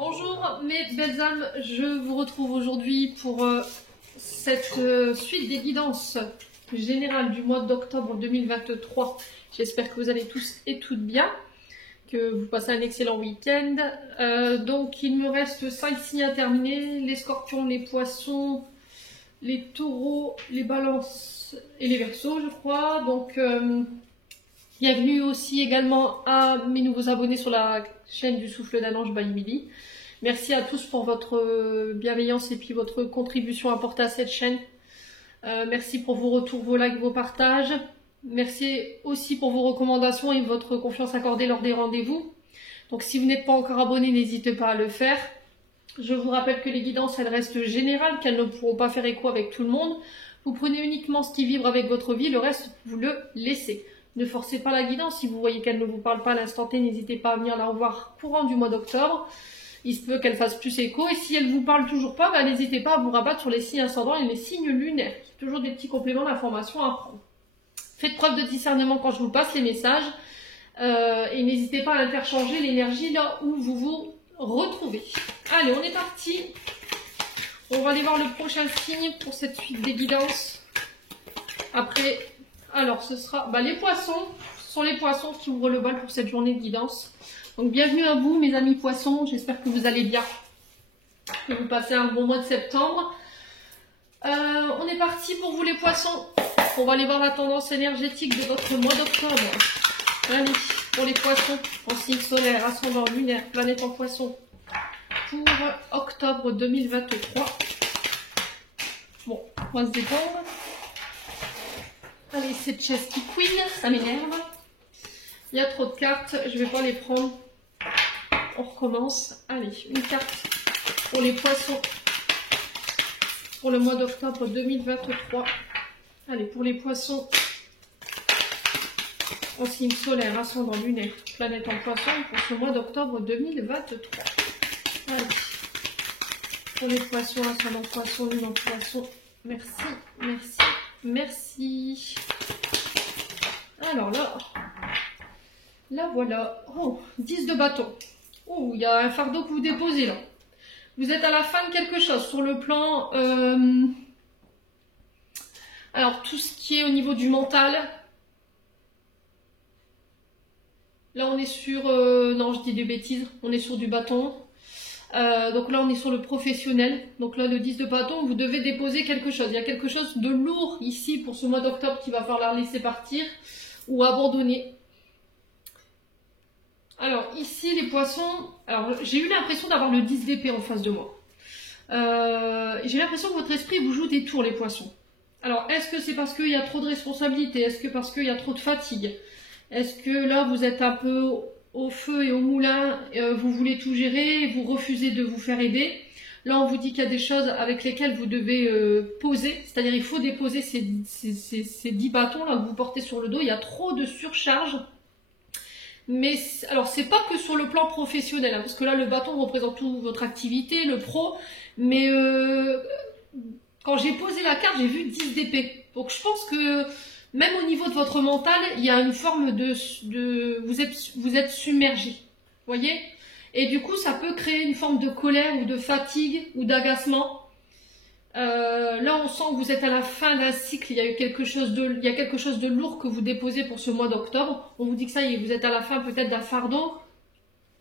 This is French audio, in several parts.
Bonjour mes belles âmes, je vous retrouve aujourd'hui pour cette suite des guidances générales du mois d'octobre 2023. J'espère que vous allez tous et toutes bien, que vous passez un excellent week-end. Donc il me reste 5 signes à terminer, les scorpions, les poissons, les taureaux, les balances et les verseaux je crois. Donc bienvenue aussi également à mes nouveaux abonnés sur la chaîne du Souffle d'un Ange by Emily. Merci à tous pour votre bienveillance et puis votre contribution apportée à cette chaîne. Merci pour vos retours, vos likes, vos partages. Merci aussi pour vos recommandations et votre confiance accordée lors des rendez-vous. Donc si vous n'êtes pas encore abonné, n'hésitez pas à le faire. Je vous rappelle que les guidances, elles restent générales, qu'elles ne pourront pas faire écho avec tout le monde. Vous prenez uniquement ce qui vibre avec votre vie, le reste, vous le laissez. Ne forcez pas la guidance. Si vous voyez qu'elle ne vous parle pas à l'instant T, n'hésitez pas à venir la revoir courant du mois d'octobre. Il se peut qu'elle fasse plus écho. Et si elle vous parle toujours pas, bah, n'hésitez pas à vous rabattre sur les signes ascendants et les signes lunaires. Il y a toujours des petits compléments d'information à prendre. Faites preuve de discernement quand je vous passe les messages. Et n'hésitez pas à interchanger l'énergie là où vous vous retrouvez. Allez, on est parti. On va aller voir le prochain signe pour cette suite des guidances. Après, alors ce sera les poissons. Ce sont les poissons qui ouvrent le bal pour cette journée de guidance. Donc bienvenue à vous mes amis poissons, j'espère que vous allez bien, que vous passez un bon mois de septembre. On est parti pour vous les poissons, on va aller voir la tendance énergétique de votre mois d'octobre. Allez, pour les poissons, en signe solaire, ascendant, lunaire, planète en poisson, pour octobre 2023. Bon, on va se détendre. Allez, c'est Chesky Queen, ça m'énerve. Il y a trop de cartes, je ne vais pas les prendre. On recommence. Allez, une carte pour les poissons pour le mois d'octobre 2023. Allez, pour les poissons en signe solaire, ascendant, lunaire, planète en poisson pour ce mois d'octobre 2023. Allez, pour les poissons, ascendant poisson, lune en poisson. Merci, merci, merci. Alors là voilà. Oh, 10 de bâton. Oh, il y a un fardeau que vous déposez là. Vous êtes à la fin de quelque chose sur le plan... Alors, tout ce qui est au niveau du mental. Là, on est sur... non, je dis des bêtises. On est sur du bâton. Donc là, on est sur le professionnel. Donc là, le 10 de bâton, vous devez déposer quelque chose. Il y a quelque chose de lourd ici pour ce mois d'octobre qu'il va falloir laisser partir ou abandonner. Alors ici les poissons, alors j'ai eu l'impression d'avoir le 10 d'épée en face de moi. J'ai l'impression que votre esprit vous joue des tours les poissons. Alors est-ce que c'est parce qu'il y a trop de responsabilités? Est-ce que parce qu'il y a trop de fatigue? Est-ce que là vous êtes un peu au feu et au moulin, vous voulez tout gérer, vous refusez de vous faire aider? Là on vous dit qu'il y a des choses avec lesquelles vous devez poser, c'est-à-dire il faut déposer ces 10 bâtons là que vous portez sur le dos, il y a trop de surcharge. Mais alors c'est pas que sur le plan professionnel, hein, parce que là le bâton représente toute votre activité, le pro, mais quand j'ai posé la carte, j'ai vu 10 d'épée. Donc je pense que même au niveau de votre mental, il y a une forme de vous êtes submergé, voyez? Et du coup ça peut créer une forme de colère ou de fatigue ou d'agacement. Là, on sent que vous êtes à la fin d'un cycle. Il y a quelque chose de lourd que vous déposez pour ce mois d'octobre. On vous dit que ça y est, vous êtes à la fin peut-être d'un fardeau.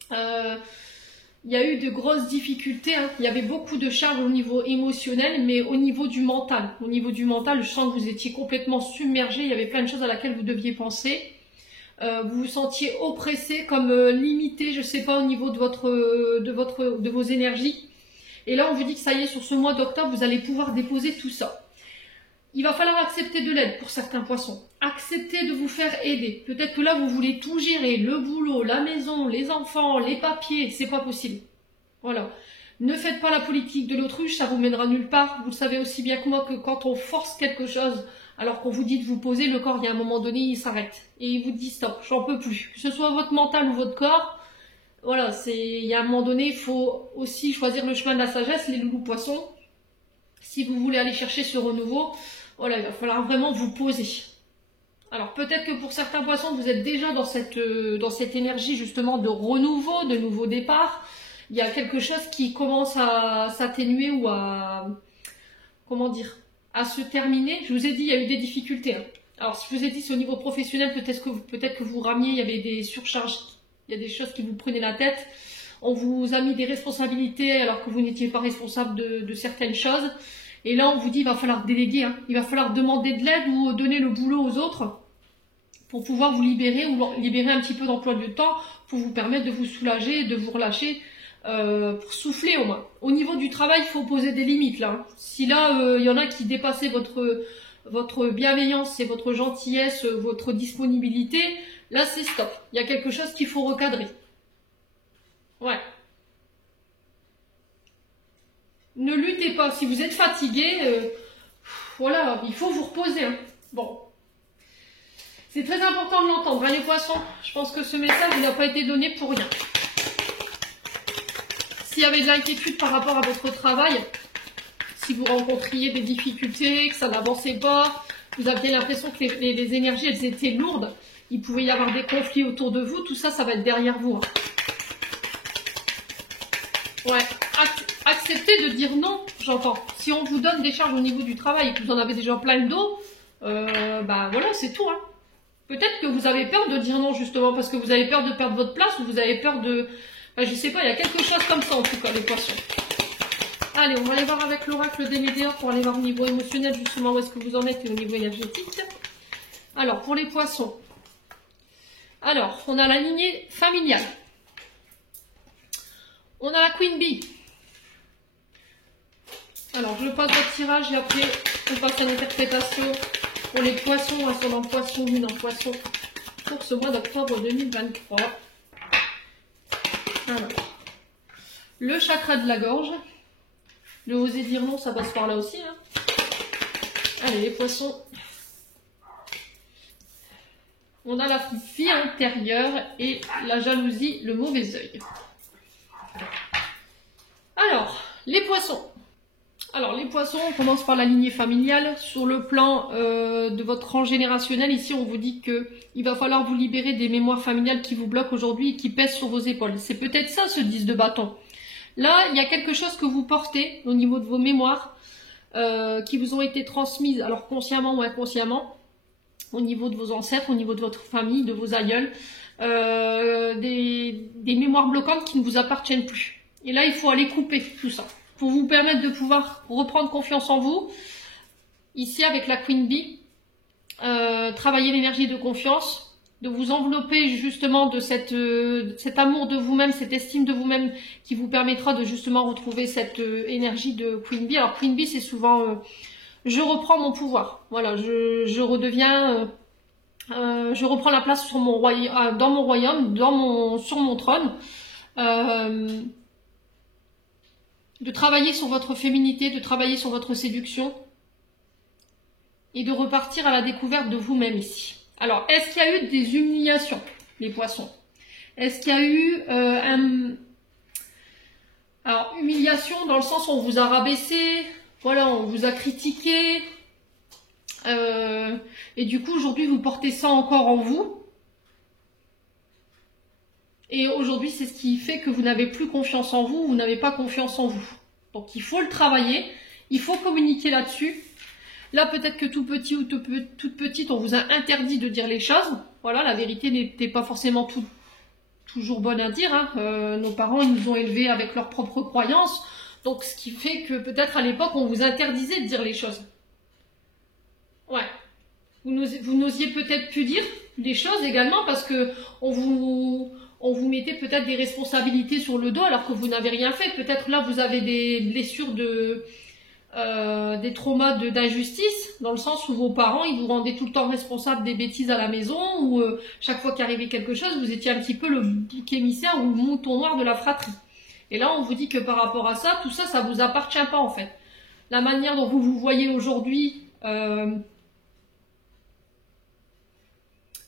Il y a eu de grosses difficultés. Hein. Il y avait beaucoup de charges au niveau émotionnel, mais au niveau du mental. Au niveau du mental, je sens que vous étiez complètement submergé. Il y avait plein de choses à laquelle vous deviez penser. Vous vous sentiez oppressé, comme limité, je sais pas, au niveau de vos énergies. Et là, on vous dit que ça y est, sur ce mois d'octobre, vous allez pouvoir déposer tout ça. Il va falloir accepter de l'aide pour certains poissons. Accepter de vous faire aider. Peut-être que là, vous voulez tout gérer, le boulot, la maison, les enfants, les papiers, c'est pas possible. Voilà. Ne faites pas la politique de l'autruche, ça vous mènera nulle part. Vous le savez aussi bien que moi que quand on force quelque chose, alors qu'on vous dit de vous poser, le corps, il y a un moment donné, il s'arrête. Et il vous dit stop, j'en peux plus. Que ce soit votre mental ou votre corps, voilà, il y a un moment donné, il faut aussi choisir le chemin de la sagesse, les loulous poissons. Si vous voulez aller chercher ce renouveau, voilà, il va falloir vraiment vous poser. Alors peut-être que pour certains poissons, vous êtes déjà dans cette énergie justement de renouveau, de nouveau départ. il y a quelque chose qui commence à s'atténuer ou à, comment dire, à se terminer. Je vous ai dit, il y a eu des difficultés. Hein. Alors, si je vous ai dit, c'est au niveau professionnel, peut-être que vous ramiez, il y avait des surcharges, il y a des choses qui vous prenaient la tête. On vous a mis des responsabilités alors que vous n'étiez pas responsable de certaines choses. Et là, on vous dit, il va falloir déléguer, hein. Il va falloir demander de l'aide ou donner le boulot aux autres pour pouvoir vous libérer ou libérer un petit peu d'emploi de temps pour vous permettre de vous soulager, de vous relâcher, pour souffler au moins. Au niveau du travail, il faut poser des limites là. Si là, il y en a qui dépassaient votre bienveillance et votre gentillesse, votre disponibilité, là c'est stop. Il y a quelque chose qu'il faut recadrer. Ouais. Ne luttez pas. Si vous êtes fatigué, voilà, il faut vous reposer. Hein. Bon. C'est très important de l'entendre, hein, les poissons. Je pense que ce message n'a pas été donné pour rien. S'il y avait de l'inquiétude par rapport à votre travail, si vous rencontriez des difficultés, que ça n'avançait pas, vous aviez l'impression que les énergies, elles étaient lourdes, il pouvait y avoir des conflits autour de vous, tout ça, ça va être derrière vous. Hein. Ouais, acceptez de dire non, j'entends. Si on vous donne des charges au niveau du travail et que vous en avez déjà plein le dos, bah voilà, c'est tout. Hein. Peut-être que vous avez peur de dire non, justement, parce que vous avez peur de perdre votre place ou vous avez peur de... Enfin, je sais pas, il y a quelque chose comme ça, en tout cas, les poissons. Allez, on va aller voir avec l'oracle des météores pour aller voir au niveau émotionnel, justement, où est-ce que vous en êtes et au niveau énergétique. Alors, pour les poissons. Alors, on a la lignée familiale. On a la Queen Bee. Alors, je passe votre tirage et après, on passe à l'interprétation pour les poissons, ascendant poisson, lune en poisson, pour ce mois d'octobre 2023. Alors, le chakra de la gorge. Le oser dire non, ça passe par là aussi. Hein. Allez, les poissons. On a la vie intérieure et la jalousie, le mauvais œil. Alors, les poissons. Alors, les poissons, on commence par la lignée familiale. Sur le plan de votre rang générationnel, ici, on vous dit qu'il va falloir vous libérer des mémoires familiales qui vous bloquent aujourd'hui et qui pèsent sur vos épaules. C'est peut-être ça, ce 10 de bâton. Là, il y a quelque chose que vous portez au niveau de vos mémoires qui vous ont été transmises, alors consciemment ou inconsciemment, au niveau de vos ancêtres, au niveau de votre famille, de vos aïeuls, des mémoires bloquantes qui ne vous appartiennent plus. Et là, il faut aller couper tout ça pour vous permettre de pouvoir reprendre confiance en vous. Ici, avec la Queen Bee, travailler l'énergie de confiance, de vous envelopper justement de cet amour de vous-même, cette estime de vous-même qui vous permettra de justement retrouver cette énergie de Queen Bee. Alors Queen Bee, c'est souvent je reprends mon pouvoir. Voilà, je redeviens, je reprends la place sur mon royaume, dans mon royaume, sur mon trône. De travailler sur votre féminité, de travailler sur votre séduction et de repartir à la découverte de vous-même ici. Alors, est-ce qu'il y a eu des humiliations, les poissons? Est-ce qu'il y a eu alors, humiliation dans le sens où on vous a rabaissé, voilà, on vous a critiqué, et du coup, aujourd'hui, vous portez ça encore en vous. Et aujourd'hui, c'est ce qui fait que vous n'avez plus confiance en vous, vous n'avez pas confiance en vous. Donc, il faut le travailler, il faut communiquer là-dessus. Là, peut-être que tout petit ou toute petite, on vous a interdit de dire les choses. Voilà, la vérité n'était pas forcément toujours bonne à dire. Hein. Nos parents, ils nous ont élevés avec leurs propres croyances. Donc, ce qui fait que peut-être à l'époque, on vous interdisait de dire les choses. Ouais. Vous n'osiez peut-être plus dire les choses également parce que on vous mettait peut-être des responsabilités sur le dos alors que vous n'avez rien fait. Peut-être là, vous avez des blessures des traumas d'injustice, dans le sens où vos parents, ils vous rendaient tout le temps responsable des bêtises à la maison, ou chaque fois qu'arrivait quelque chose, vous étiez un petit peu le bouc émissaire ou le mouton noir de la fratrie. Et là, on vous dit que par rapport à ça, tout ça, ça vous appartient pas en fait. La manière dont vous vous voyez aujourd'hui,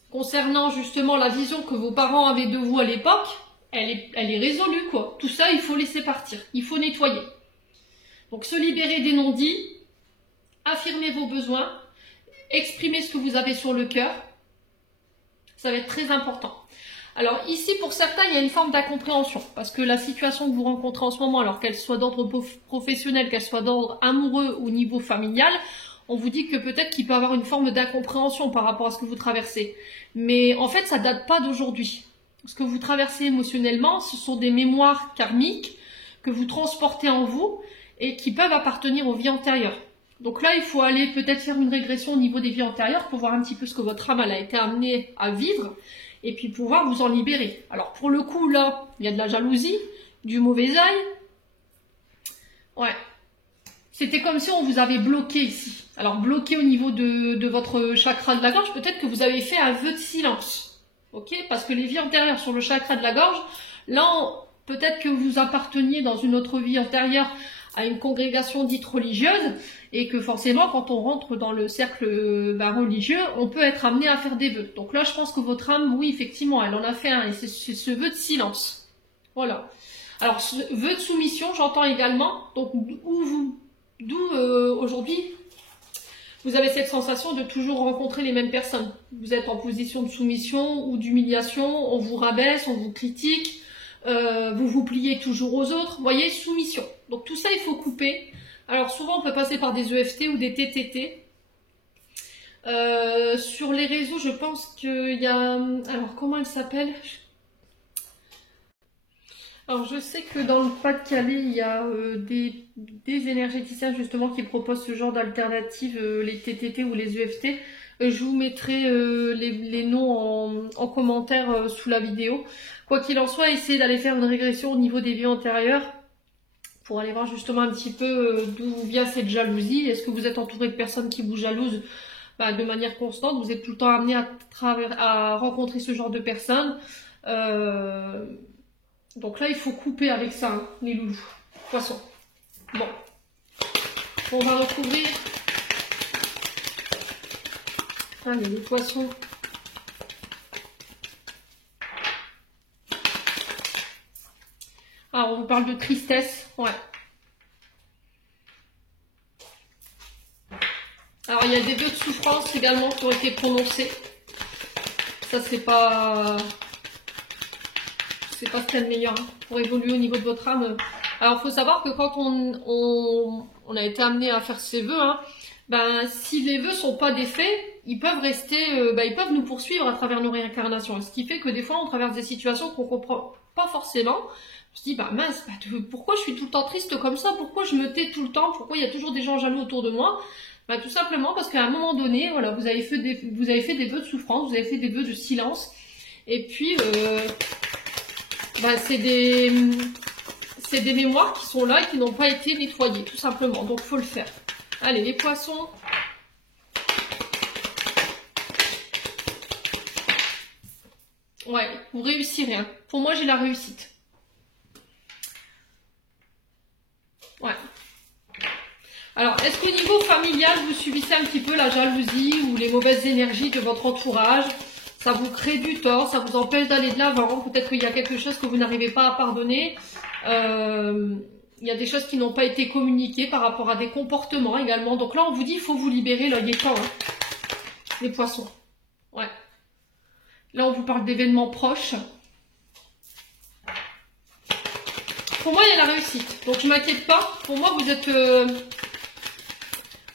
concernant justement la vision que vos parents avaient de vous à l'époque, elle est résolue quoi. Tout ça, il faut laisser partir, il faut nettoyer. Donc, se libérer des non-dits, affirmer vos besoins, exprimer ce que vous avez sur le cœur, ça va être très important. Alors ici, pour certains, il y a une forme d'incompréhension, parce que la situation que vous rencontrez en ce moment, alors qu'elle soit d'ordre professionnel, qu'elle soit d'ordre amoureux ou niveau familial, on vous dit que peut-être qu'il peut y avoir une forme d'incompréhension par rapport à ce que vous traversez. Mais en fait, ça date pas d'aujourd'hui. Ce que vous traversez émotionnellement, ce sont des mémoires karmiques que vous transportez en vous et qui peuvent appartenir aux vies antérieures. Donc là, il faut aller peut-être faire une régression au niveau des vies antérieures pour voir un petit peu ce que votre âme elle a été amenée à vivre et puis pouvoir vous en libérer. Alors pour le coup, là, il y a de la jalousie, du mauvais œil. Ouais. C'était comme si on vous avait bloqué ici. Alors bloqué au niveau de votre chakra de la gorge, peut-être que vous avez fait un vœu de silence. Ok? Parce que les vies antérieures sur le chakra de la gorge, là, peut-être que vous apparteniez dans une autre vie antérieure à une congrégation dite religieuse, et que forcément, quand on rentre dans le cercle religieux, on peut être amené à faire des vœux. Donc là, je pense que votre âme, oui, effectivement, elle en a fait un, et c'est ce vœu de silence. Voilà. Alors, ce vœu de soumission, j'entends également, donc d'où aujourd'hui, vous avez cette sensation de toujours rencontrer les mêmes personnes. Vous êtes en position de soumission ou d'humiliation, on vous rabaisse, on vous critique, vous vous pliez toujours aux autres. Vous voyez, soumission. Donc tout ça, il faut couper. Alors souvent, on peut passer par des EFT ou des TTT. Sur les réseaux, je pense qu'il y a... Alors, comment elle s'appelle? Alors, je sais que dans le Pas-de-Calais, il y a des énergéticiens justement qui proposent ce genre d'alternatives, les TTT ou les EFT. Je vous mettrai les noms en commentaire sous la vidéo. Quoi qu'il en soit, essayez d'aller faire une régression au niveau des vies antérieures pour aller voir justement un petit peu d'où vient cette jalousie. Est-ce que vous êtes entouré de personnes qui vous jalousent de manière constante? Vous êtes tout le temps amené à rencontrer ce genre de personnes. Donc là, il faut couper avec ça, hein, les loulous. Poisson. Bon. On va recouvrir. Allez, les poissons. Alors, on vous parle de tristesse. Ouais. Alors, il y a des vœux de souffrance également qui ont été prononcés. Ça, c'est pas ce qu'il y a de meilleur hein, pour évoluer au niveau de votre âme. Alors, il faut savoir que quand on a été amené à faire ces vœux, hein, si les vœux sont pas défaits, ils peuvent rester, ils peuvent nous poursuivre à travers nos réincarnations. Ce qui fait que des fois, on traverse des situations qu'on comprend pas forcément. On se dit, mince, pourquoi je suis tout le temps triste comme ça? Pourquoi je me tais tout le temps? Pourquoi il y a toujours des gens jaloux autour de moi? Tout simplement parce qu'à un moment donné, voilà, vous avez fait des vœux de souffrance, vous avez fait des vœux de silence. Et puis, c'est des mémoires qui sont là et qui n'ont pas été nettoyées, tout simplement. Donc, il faut le faire. Allez, les poissons. Ouais, vous réussirez. Hein. Pour moi, j'ai la réussite. Ouais. Alors, est-ce qu'au niveau familial, vous subissez un petit peu la jalousie ou les mauvaises énergies de votre entourage? Ça vous crée du tort, ça vous empêche d'aller de l'avant. Peut-être qu'il y a quelque chose que vous n'arrivez pas à pardonner. Il y a des choses qui n'ont pas été communiquées par rapport à des comportements également. Donc là, on vous dit, il faut vous libérer, là, il est temps. Hein. Les poissons. Ouais. Là, on vous parle d'événements proches. Pour moi, il y a la réussite. Donc, je ne m'inquiète pas. Pour moi,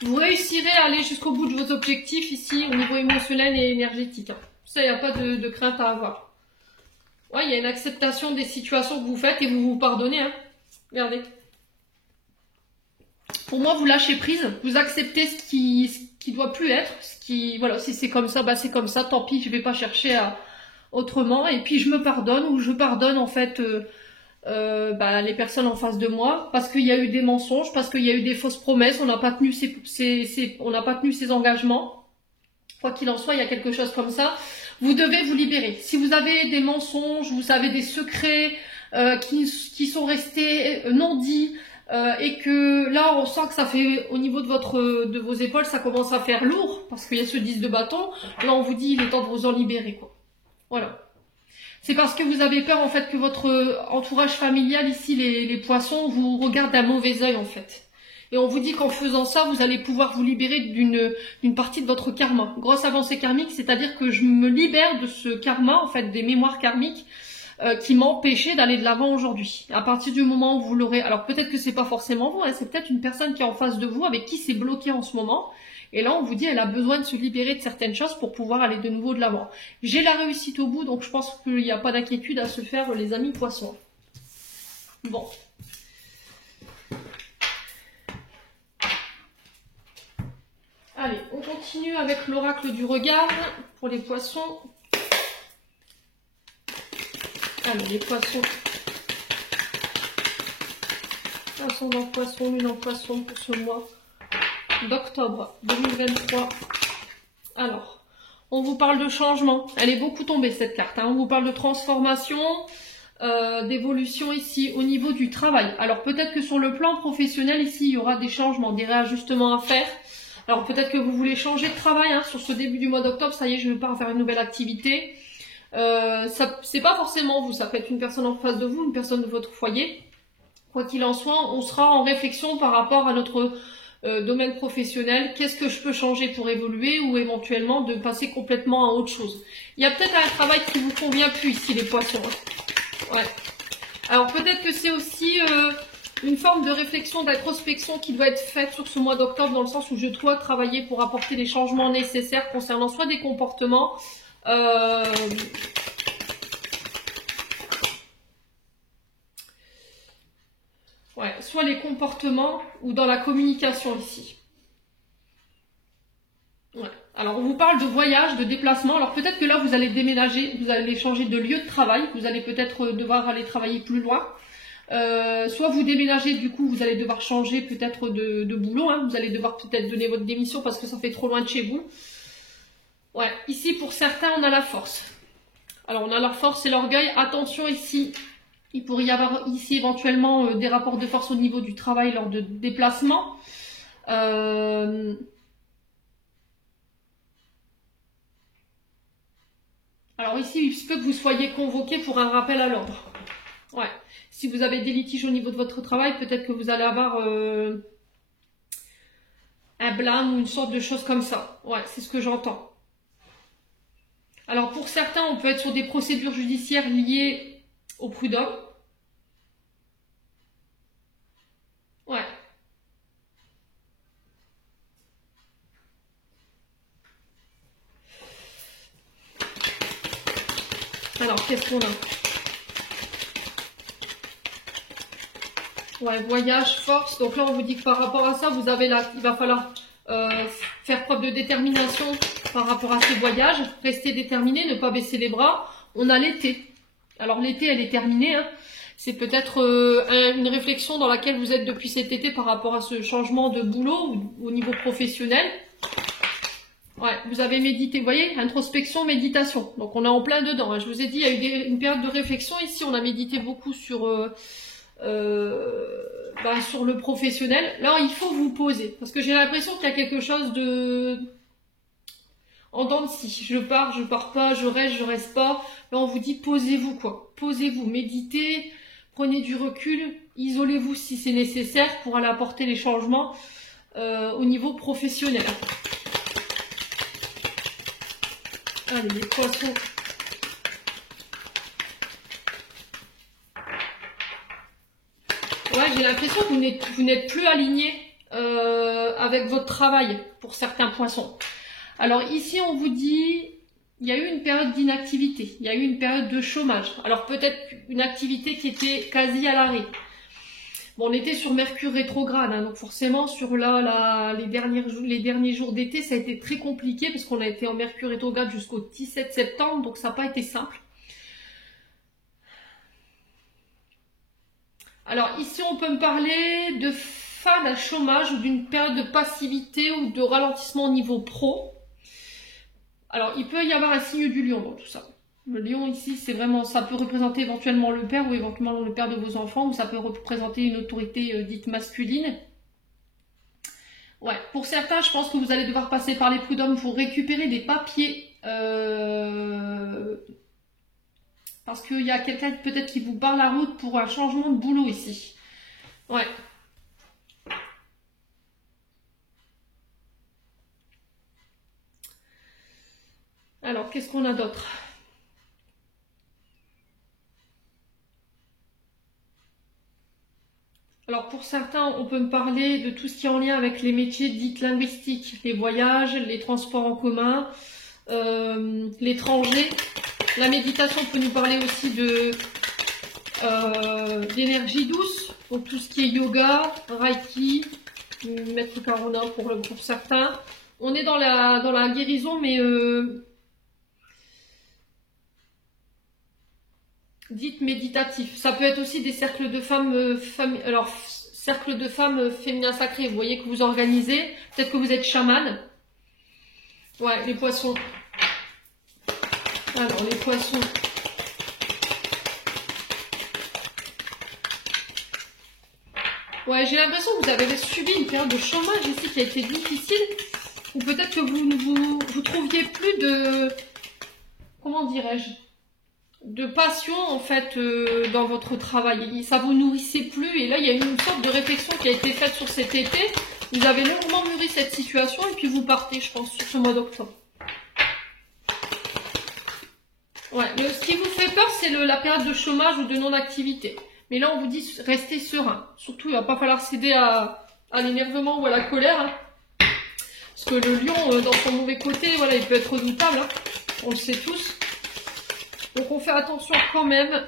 vous réussirez à aller jusqu'au bout de vos objectifs ici, au niveau émotionnel et énergétique. Hein. Ça, il n'y a pas de crainte à avoir. Ouais, il y a une acceptation des situations que vous faites et vous vous pardonnez. Hein. Regardez. Pour moi, vous lâchez prise. Vous acceptez ce qui doit plus être. Voilà, si c'est comme ça, c'est comme ça. Tant pis, je vais pas chercher autrement. Et puis, je me pardonne ou je pardonne en fait les personnes en face de moi parce qu'il y a eu des mensonges, parce qu'il y a eu des fausses promesses. On n'a pas tenu ses engagements. Quoi qu'il en soit, il y a quelque chose comme ça. Vous devez vous libérer. Si vous avez des mensonges, vous avez des secrets qui sont restés non dits et que là, on sent que ça fait au niveau de vos épaules, ça commence à faire lourd parce qu'il y a ce 10 de bâton. Là, on vous dit, il est temps de vous en libérer, quoi. Voilà. C'est parce que vous avez peur, en fait, que votre entourage familial, ici, les poissons, vous regarde d'un mauvais œil, en fait. Et on vous dit qu'en faisant ça, vous allez pouvoir vous libérer d'une partie de votre karma. Grosse avancée karmique, c'est-à-dire que je me libère de ce karma, en fait, des mémoires karmiques qui m'empêchaient d'aller de l'avant aujourd'hui. À partir du moment où vous l'aurez... Alors peut-être que c'est pas forcément vous, hein, c'est peut-être une personne qui est en face de vous, avec qui c'est bloqué en ce moment. Et là, on vous dit, elle a besoin de se libérer de certaines choses pour pouvoir aller de nouveau de l'avant. J'ai la réussite au bout, donc je pense qu'il n'y a pas d'inquiétude à se faire, les amis poissons. Bon. Allez, on continue avec l'oracle du regard pour les poissons. Allez, les poissons. Ascendant poisson, lune en poisson pour ce mois d'octobre 2023. Alors, on vous parle de changement. Elle est beaucoup tombée cette carte. Hein. On vous parle de transformation, d'évolution ici au niveau du travail. Alors peut-être que sur le plan professionnel ici, il y aura des changements, des réajustements à faire. Alors peut-être que vous voulez changer de travail hein, sur ce début du mois d'octobre. Ça y est, je vais pas faire une nouvelle activité. C'est pas forcément vous, ça peut être une personne en face de vous, une personne de votre foyer. Quoi qu'il en soit, on sera en réflexion par rapport à notre domaine professionnel. Qu'est-ce que je peux changer pour évoluer ou éventuellement de passer complètement à autre chose. Il y a peut-être un travail qui vous convient plus ici, les poissons. Hein. Ouais. Alors peut-être que c'est aussi une forme de réflexion, d'introspection qui doit être faite sur ce mois d'octobre dans le sens où je dois travailler pour apporter les changements nécessaires concernant soit des comportements, soit les comportements ou dans la communication ici. Ouais. Alors on vous parle de voyage, de déplacement. Alors peut-être que là vous allez déménager, vous allez changer de lieu de travail, vous allez peut-être devoir aller travailler plus loin. Soit vous déménagez, du coup vous allez devoir changer peut-être de boulot, hein. Vous allez devoir peut-être donner votre démission parce que ça fait trop loin de chez vous. Ouais, ici pour certains on a la force. Alors on a la force et l'orgueil. Attention ici, il pourrait y avoir ici éventuellement des rapports de force au niveau du travail lors de déplacements. Alors ici, il se peut que vous soyez convoqué pour un rappel à l'ordre. Ouais. Si vous avez des litiges au niveau de votre travail, peut-être que vous allez avoir un blâme ou une sorte de chose comme ça. Ouais, c'est ce que j'entends. Alors pour certains, on peut être sur des procédures judiciaires liées au prud'homme. Ouais. Alors, qu'est-ce qu'on a? Ouais, voyage, force. Donc là, on vous dit que par rapport à ça, vous avez là, il va falloir faire preuve de détermination par rapport à ces voyages. Rester déterminé, ne pas baisser les bras. On a l'été. Alors l'été, elle est terminée. Hein. C'est peut-être une réflexion dans laquelle vous êtes depuis cet été par rapport à ce changement de boulot ou au niveau professionnel. Ouais, vous avez médité, vous voyez, introspection, méditation. Donc on est en plein dedans. Hein. Je vous ai dit, il y a eu une période de réflexion. Ici, on a médité beaucoup sur sur le professionnel. Là, il faut vous poser. Parce que j'ai l'impression qu'il y a quelque chose de... en dents de scie. Je pars pas, je reste pas. Là, on vous dit, posez-vous quoi. Posez-vous, méditez, prenez du recul, isolez-vous si c'est nécessaire pour aller apporter les changements au niveau professionnel. Allez, les poissons. Ouais, j'ai l'impression que vous n'êtes plus aligné avec votre travail pour certains poissons. Alors ici, on vous dit, il y a eu une période d'inactivité, il y a eu une période de chômage. Alors peut-être une activité qui était quasi à l'arrêt. Bon, on était sur Mercure rétrograde, hein, donc forcément sur les derniers jours d'été, ça a été très compliqué parce qu'on a été en Mercure rétrograde jusqu'au 17 septembre, donc ça n'a pas été simple. Alors ici, on peut me parler de fin d'un chômage ou d'une période de passivité ou de ralentissement au niveau pro. Alors, il peut y avoir un signe du lion dans tout ça. Le lion ici, c'est vraiment, ça peut représenter éventuellement le père ou éventuellement le père de vos enfants, ou ça peut représenter une autorité dite masculine. Ouais, pour certains, je pense que vous allez devoir passer par les prud'hommes pour récupérer des papiers. Parce qu'il y a quelqu'un peut-être qui vous barre la route pour un changement de boulot ici. Ouais. qu'est-ce qu'on a d'autre? Alors, pour certains, on peut me parler de tout ce qui est en lien avec les métiers dits linguistiques, les voyages, les transports en commun, l'étranger. La méditation peut nous parler aussi de d'énergie douce, donc tout ce qui est yoga, reiki, maître Karuna pour certains. On est dans la guérison, mais dite méditatif. Ça peut être aussi des cercles de femmes, alors cercles de femmes féminins sacrés. Vous voyez que vous organisez. Peut-être que vous êtes chamane. Ouais, les poissons. Alors les poissons. Ouais, j'ai l'impression que vous avez subi une période de chômage ici qui a été difficile. Ou peut-être que vous trouviez plus de, comment dirais-je, de passion en fait dans votre travail. Ça vous nourrissait plus. Et là, il y a eu une sorte de réflexion qui a été faite sur cet été. Vous avez longuement mûri cette situation et puis vous partez, je pense, sur ce mois d'octobre. Ouais, mais ce qui vous fait peur, c'est la période de chômage ou de non-activité. Mais là, on vous dit, restez serein. Surtout, il ne va pas falloir céder à l'énervement ou à la colère. Hein. Parce que le lion, dans son mauvais côté, voilà, il peut être redoutable. Hein. On le sait tous. Donc, on fait attention quand même.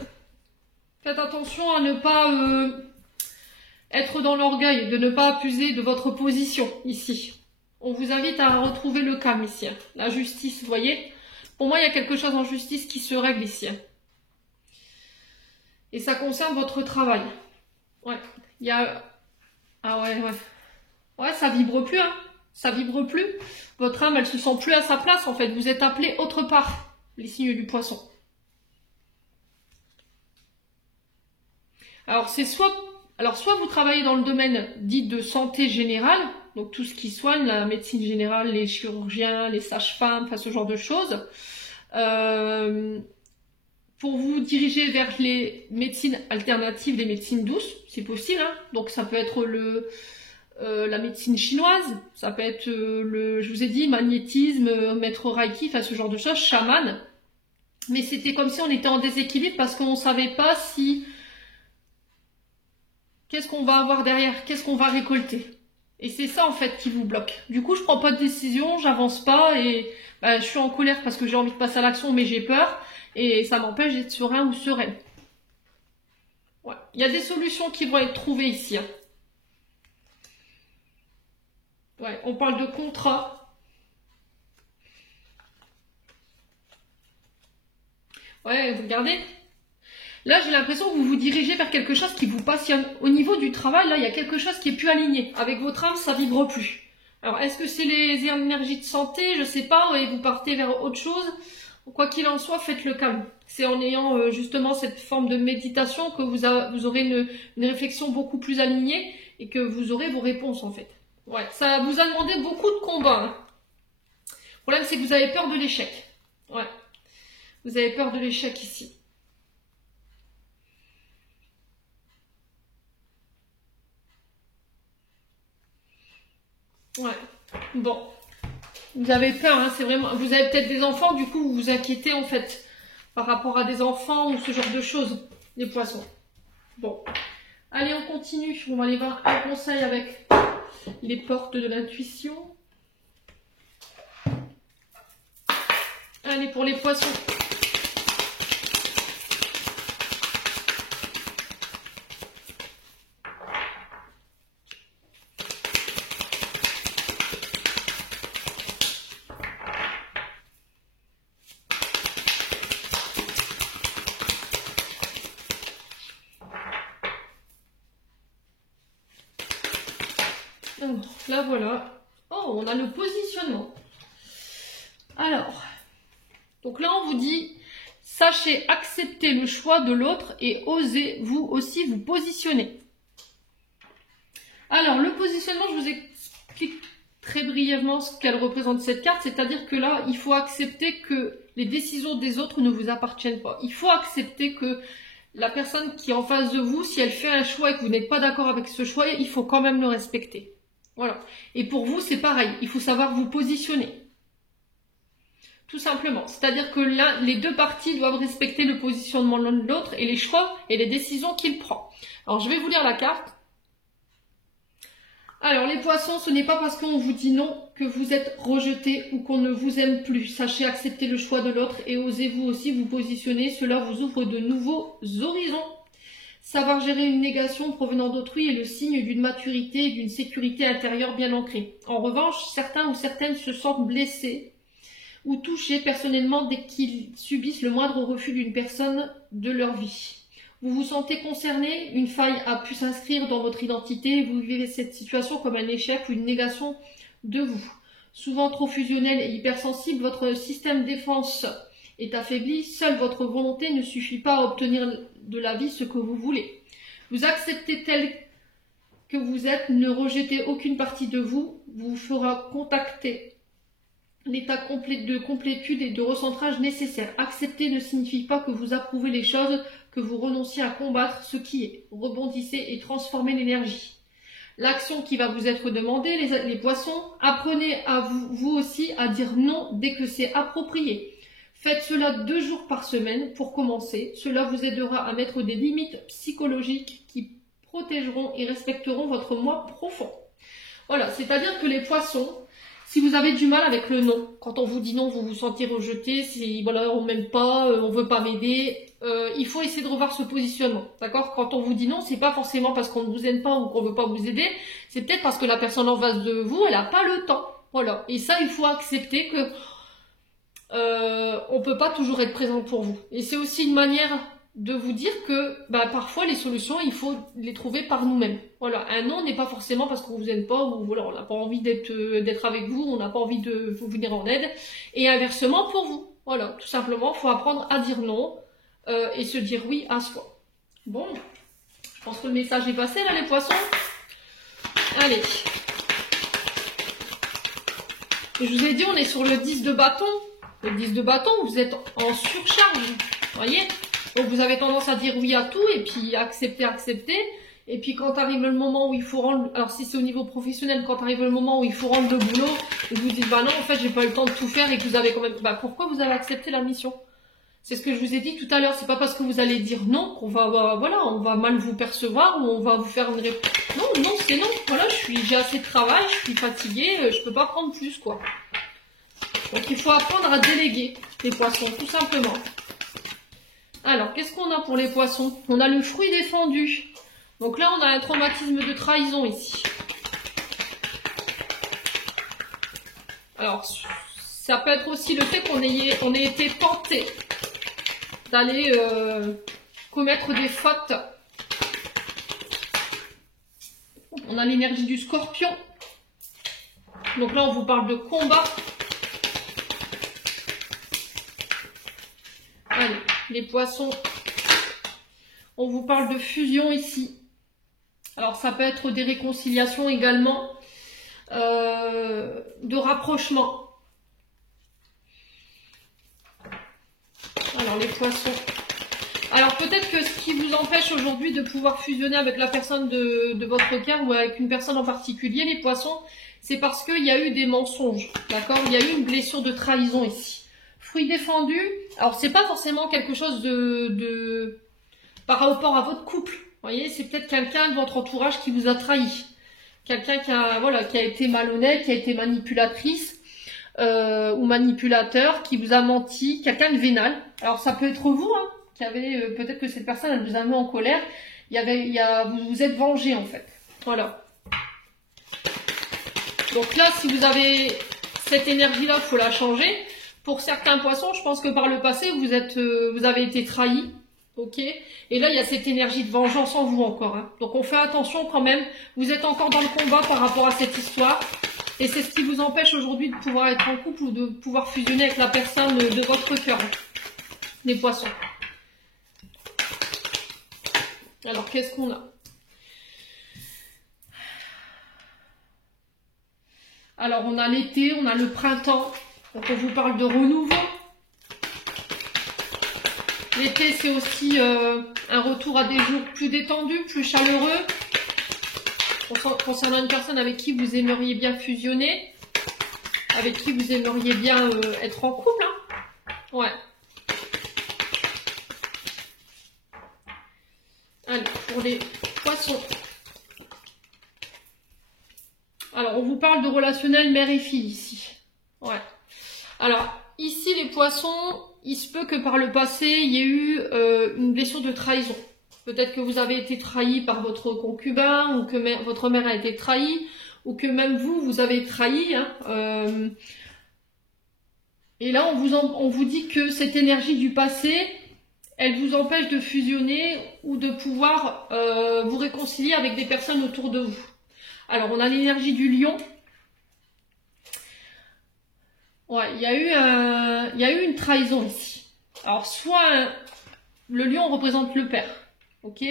Faites attention à ne pas être dans l'orgueil, de ne pas abuser de votre position ici. On vous invite à retrouver le calme ici. Hein. La justice, vous voyez. Pour moi, il y a quelque chose en justice qui se règle ici. Hein. Et ça concerne votre travail. Ouais. Il y a... Ah ouais, ouais. Ouais, ça vibre plus, hein. Ça vibre plus. Votre âme, elle se sent plus à sa place, en fait. Vous êtes appelé autre part. Les signes du poisson. Alors, c'est soit vous travaillez dans le domaine dit de santé générale, donc tout ce qui soigne, la médecine générale, les chirurgiens, les sages-femmes, enfin ce genre de choses. Pour vous diriger vers les médecines alternatives, les médecines douces, c'est possible. Hein. Donc ça peut être la médecine chinoise, ça peut être je vous ai dit, magnétisme, maître reiki, enfin ce genre de choses, chaman. Mais c'était comme si on était en déséquilibre parce qu'on ne savait pas si... Qu'est-ce qu'on va avoir derrière? Qu'est-ce qu'on va récolter? Et c'est ça en fait qui vous bloque. Du coup, je prends pas de décision, j'avance pas et je suis en colère parce que j'ai envie de passer à l'action mais j'ai peur. Et ça m'empêche d'être serein ou sereine. Ouais. Il y a des solutions qui vont être trouvées ici. Hein. Ouais, on parle de contrat. Ouais, vous regardez. Là, j'ai l'impression que vous vous dirigez vers quelque chose qui vous passionne. Au niveau du travail, là, il y a quelque chose qui est plus aligné. Avec votre âme, ça vibre plus. Alors, est-ce que c'est les énergies de santé? Je sais pas. Et vous partez vers autre chose. Quoi qu'il en soit, faites le calme. C'est en ayant justement cette forme de méditation que vous aurez une réflexion beaucoup plus alignée et que vous aurez vos réponses en fait. Ouais, ça vous a demandé beaucoup de combats. Hein. Le problème, c'est que vous avez peur de l'échec. Ouais, vous avez peur de l'échec ici. Ouais, bon. Vous avez peur, hein, c'est vraiment. Vous avez peut-être des enfants, du coup, vous vous inquiétez en fait par rapport à des enfants ou ce genre de choses, les poissons. Bon, allez, on continue. On va aller voir un conseil avec les portes de l'intuition. Allez, pour les poissons. Là, voilà. Oh, on a le positionnement. Alors, donc là, on vous dit, sachez accepter le choix de l'autre et osez vous aussi vous positionner. Alors, le positionnement, je vous explique très brièvement ce qu'elle représente cette carte, c'est-à-dire que là, il faut accepter que les décisions des autres ne vous appartiennent pas. Il faut accepter que la personne qui est en face de vous, si elle fait un choix et que vous n'êtes pas d'accord avec ce choix, il faut quand même le respecter. Voilà. Et pour vous, c'est pareil. Il faut savoir vous positionner. Tout simplement. C'est-à-dire que les deux parties doivent respecter le positionnement l'un de l'autre et les choix et les décisions qu'il prend. Alors, je vais vous lire la carte. Alors, les poissons, ce n'est pas parce qu'on vous dit non que vous êtes rejeté ou qu'on ne vous aime plus. Sachez accepter le choix de l'autre et osez-vous aussi vous positionner. Cela vous ouvre de nouveaux horizons. Savoir gérer une négation provenant d'autrui est le signe d'une maturité et d'une sécurité intérieure bien ancrée. En revanche, certains ou certaines se sentent blessés ou touchés personnellement dès qu'ils subissent le moindre refus d'une personne de leur vie. Vous vous sentez concerné, une faille a pu s'inscrire dans votre identité, vous vivez cette situation comme un échec ou une négation de vous. Souvent trop fusionnel et hypersensible, votre système de défense est affaibli, seule votre volonté ne suffit pas à obtenir de la vie ce que vous voulez. Vous acceptez tel que vous êtes, ne rejetez aucune partie de vous, vous fera contacter l'état de complétude et de recentrage nécessaire. Accepter ne signifie pas que vous approuvez les choses, que vous renonciez à combattre ce qui est. Rebondissez et transformez l'énergie. L'action qui va vous être demandée, les poissons, apprenez à vous aussi à dire non dès que c'est approprié. Faites cela 2 jours par semaine pour commencer. Cela vous aidera à mettre des limites psychologiques qui protégeront et respecteront votre moi profond. Voilà, c'est-à-dire que les poissons, si vous avez du mal avec le non, quand on vous dit non, vous vous sentez rejeté, si voilà, on m'aime pas, on veut pas m'aider, il faut essayer de revoir ce positionnement. D'accord? Quand on vous dit non, c'est pas forcément parce qu'on ne vous aime pas ou qu'on veut pas vous aider, c'est peut-être parce que la personne en face de vous, elle a pas le temps. Voilà. Et ça, il faut accepter que on peut pas toujours être présent pour vous. Et c'est aussi une manière de vous dire que parfois les solutions, il faut les trouver par nous-mêmes. Voilà, un non n'est pas forcément parce qu'on vous aime pas ou voilà, on n'a pas envie d'être avec vous, on n'a pas envie de vous venir en aide. Et inversement pour vous. Voilà, tout simplement, il faut apprendre à dire non et se dire oui à soi. Bon, je pense que le message est passé là les poissons. Allez. Et je vous ai dit, on est sur le 10 de bâton. Le 10 de bâton, vous êtes en surcharge. Voyez? Donc vous avez tendance à dire oui à tout et puis accepter. Et puis quand arrive le moment où il faut rendre, alors si c'est au niveau professionnel, quand arrive le moment où il faut rendre le boulot, et vous dites bah non en fait j'ai pas eu le temps de tout faire et que vous avez quand même, pourquoi vous avez accepté la mission? C'est ce que je vous ai dit tout à l'heure, c'est pas parce que vous allez dire non qu'on va, voilà, on va mal vous percevoir ou on va vous faire une réponse. Non, c'est non. Voilà, j'ai assez de travail, je suis fatiguée, je peux pas prendre plus quoi. Donc il faut apprendre à déléguer les poissons, tout simplement. Alors, qu'est-ce qu'on a pour les poissons? On a le fruit défendu. Donc là, on a un traumatisme de trahison ici. Alors, ça peut être aussi le fait qu'on ait été tenté d'aller commettre des fautes. On a l'énergie du scorpion. Donc là, on vous parle de combat. Allez, les poissons, on vous parle de fusion ici. Alors ça peut être des réconciliations également, de rapprochement. Alors les poissons. Alors peut-être que ce qui vous empêche aujourd'hui de pouvoir fusionner avec la personne de votre cœur ou avec une personne en particulier, les poissons, c'est parce qu'il y a eu des mensonges, d'accord? Il y a eu une blessure de trahison ici. Fruit défendu, alors c'est pas forcément quelque chose par rapport à votre couple. Vous voyez, c'est peut-être quelqu'un de votre entourage qui vous a trahi. Quelqu'un qui a été malhonnête, qui a été manipulatrice ou manipulateur, qui vous a menti, quelqu'un de vénal. Alors ça peut être vous, hein, qui avez peut-être que cette personne elle vous a mis en colère. Vous vous êtes vengé en fait. Voilà. Donc là, si vous avez cette énergie-là, il faut la changer. Pour certains poissons, je pense que par le passé, vous avez été trahi, ok? Et là, il y a cette énergie de vengeance en vous encore. Hein. Donc, on fait attention quand même. Vous êtes encore dans le combat par rapport à cette histoire. Et c'est ce qui vous empêche aujourd'hui de pouvoir être en couple ou de pouvoir fusionner avec la personne de votre cœur. Hein. Les poissons. Alors, qu'est-ce qu'on a? Alors, on a l'été, on a le printemps. Donc on vous parle de renouveau. L'été, c'est aussi un retour à des jours plus détendus, plus chaleureux. Concernant une personne avec qui vous aimeriez bien fusionner, avec qui vous aimeriez bien être en couple. Hein. Ouais. Allez, pour les poissons. Alors, on vous parle de relationnel mère et fille ici. Ouais. Alors, ici, les poissons, il se peut que par le passé, il y ait eu une blessure de trahison. Peut-être que vous avez été trahi par votre concubin, ou que votre mère a été trahie, ou que même vous, vous avez trahi. Hein, et là, on vous dit que cette énergie du passé, elle vous empêche de fusionner ou de pouvoir vous réconcilier avec des personnes autour de vous. Alors, on a l'énergie du lion. Ouais, il y a eu une trahison ici. Alors, soit le lion représente le père, ok,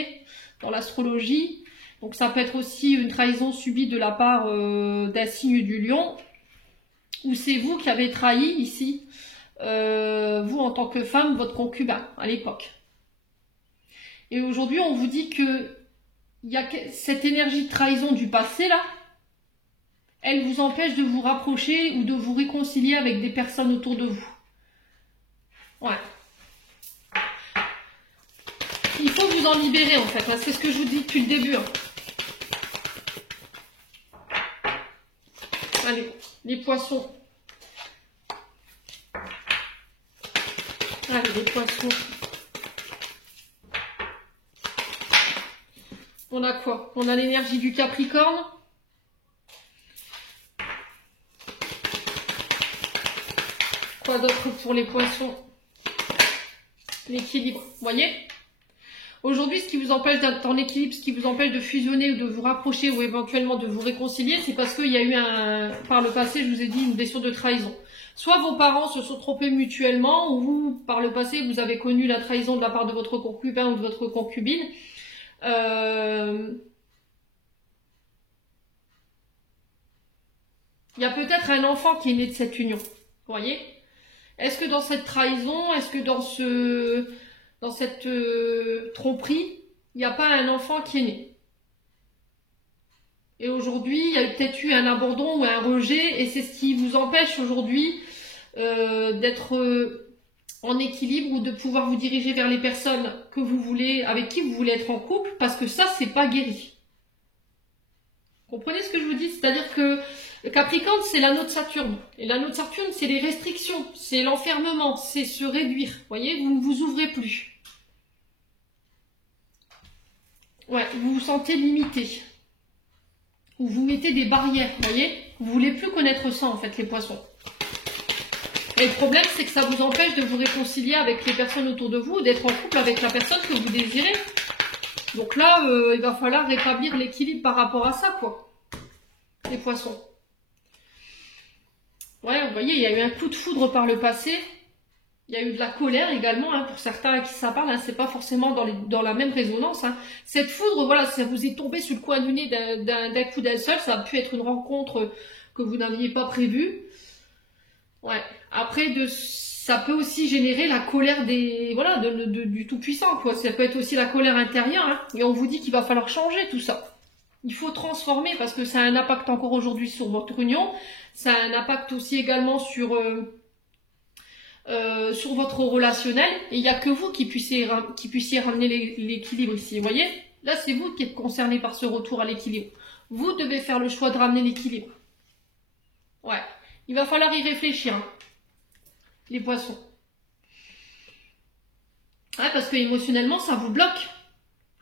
dans l'astrologie. Donc, ça peut être aussi une trahison subie de la part d'un signe du lion. Ou c'est vous qui avez trahi ici, vous en tant que femme, votre concubin à l'époque. Et aujourd'hui, on vous dit que il y a cette énergie de trahison du passé là, elle vous empêche de vous rapprocher ou de vous réconcilier avec des personnes autour de vous. Ouais. Il faut vous en libérer en fait, hein. C'est ce que je vous dis depuis le début. Hein. Allez, les poissons. Allez, les poissons. On a quoi? On a l'énergie du Capricorne. Quoi d'autre pour les poissons? L'équilibre. Vous voyez? Aujourd'hui, ce qui vous empêche d'être en équilibre, ce qui vous empêche de fusionner ou de vous rapprocher ou éventuellement de vous réconcilier, c'est parce qu'il y a eu par le passé, je vous ai dit, une blessure de trahison. Soit vos parents se sont trompés mutuellement, ou vous, par le passé, vous avez connu la trahison de la part de votre concubin ou de votre concubine. Il y a peut-être un enfant qui est né de cette union. Vous voyez? Est-ce que dans cette trahison, est-ce que dans cette tromperie, il n'y a pas un enfant qui est né? Et aujourd'hui, il y a peut-être eu un abandon ou un rejet, et c'est ce qui vous empêche aujourd'hui d'être en équilibre ou de pouvoir vous diriger vers les personnes que vous voulez, avec qui vous voulez être en couple, parce que ça, c'est pas guéri. Comprenez ce que je vous dis? C'est-à-dire que le Capricorne, c'est l'anneau de Saturne. Et l'anneau de Saturne, c'est les restrictions, c'est l'enfermement, c'est se réduire. Vous voyez, vous ne vous ouvrez plus. Ouais, vous vous sentez limité. Ou vous mettez des barrières, vous voyez? Vous voulez plus connaître ça, en fait, les poissons. Et le problème, c'est que ça vous empêche de vous réconcilier avec les personnes autour de vous, d'être en couple avec la personne que vous désirez. Donc là, il va falloir rétablir l'équilibre par rapport à ça, quoi. Les poissons. Ouais, vous voyez, il y a eu un coup de foudre par le passé. Il y a eu de la colère également, hein, pour certains à qui ça parle, hein, c'est pas forcément dans la même résonance. Hein. Cette foudre, voilà, ça vous est tombé sur le coin du nez d'un coup d'un seul, ça a pu être une rencontre que vous n'aviez pas prévue. Ouais. Après, ça peut aussi générer la colère du Tout-Puissant, quoi. Ça peut être aussi la colère intérieure, hein, et on vous dit qu'il va falloir changer tout ça. Il faut transformer parce que ça a un impact encore aujourd'hui sur votre union, ça a un impact aussi également sur votre relationnel, et il n'y a que vous qui puissiez ramener l'équilibre ici, vous voyez? Là, c'est vous qui êtes concerné par ce retour à l'équilibre. Vous devez faire le choix de ramener l'équilibre. Ouais, il va falloir y réfléchir, hein, les poissons. Ouais, parce que émotionnellement, ça vous bloque.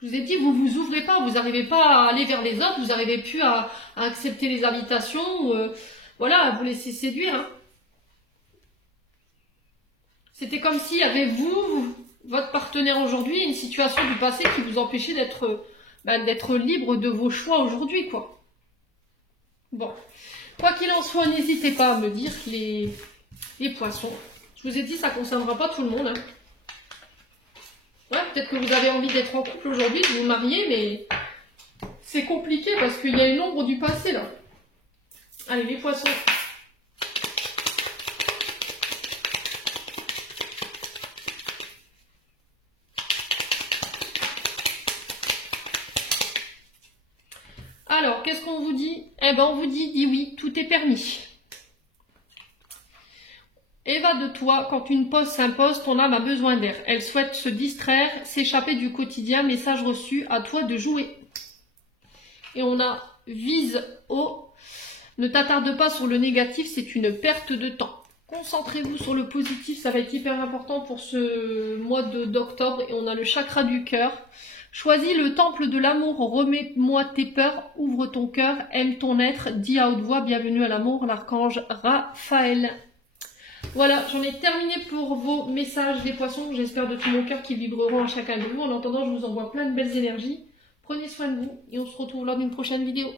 Je vous ai dit, vous vous ouvrez pas, vous n'arrivez pas à aller vers les autres, vous n'arrivez plus à accepter les invitations, voilà, à vous laisser séduire, hein. C'était comme s'il y avait votre partenaire aujourd'hui, une situation du passé qui vous empêchait d'être libre de vos choix aujourd'hui, quoi. Bon. Quoi qu'il en soit, n'hésitez pas à me dire les poissons. Je vous ai dit, ça ne concernera pas tout le monde. Hein. Ouais, peut-être que vous avez envie d'être en couple aujourd'hui, de vous marier, mais c'est compliqué parce qu'il y a une ombre du passé, là. Allez, les poissons. Alors, qu'est-ce qu'on vous dit? Eh ben, on vous dit oui, tout est permis. Évade-toi, quand une pause s'impose, ton âme a besoin d'air. Elle souhaite se distraire, s'échapper du quotidien, message reçu, à toi de jouer. Et on a vise haut. Ne t'attarde pas sur le négatif, c'est une perte de temps. Concentrez-vous sur le positif, ça va être hyper important pour ce mois d'octobre. Et on a le chakra du cœur. Choisis le temple de l'amour, remets-moi tes peurs, ouvre ton cœur, aime ton être, dis à haute voix, bienvenue à l'amour, l'archange Raphaël. Voilà, j'en ai terminé pour vos messages des poissons, j'espère de tout mon cœur qu'ils vibreront à chacun de vous. En attendant, je vous envoie plein de belles énergies. Prenez soin de vous et on se retrouve lors d'une prochaine vidéo.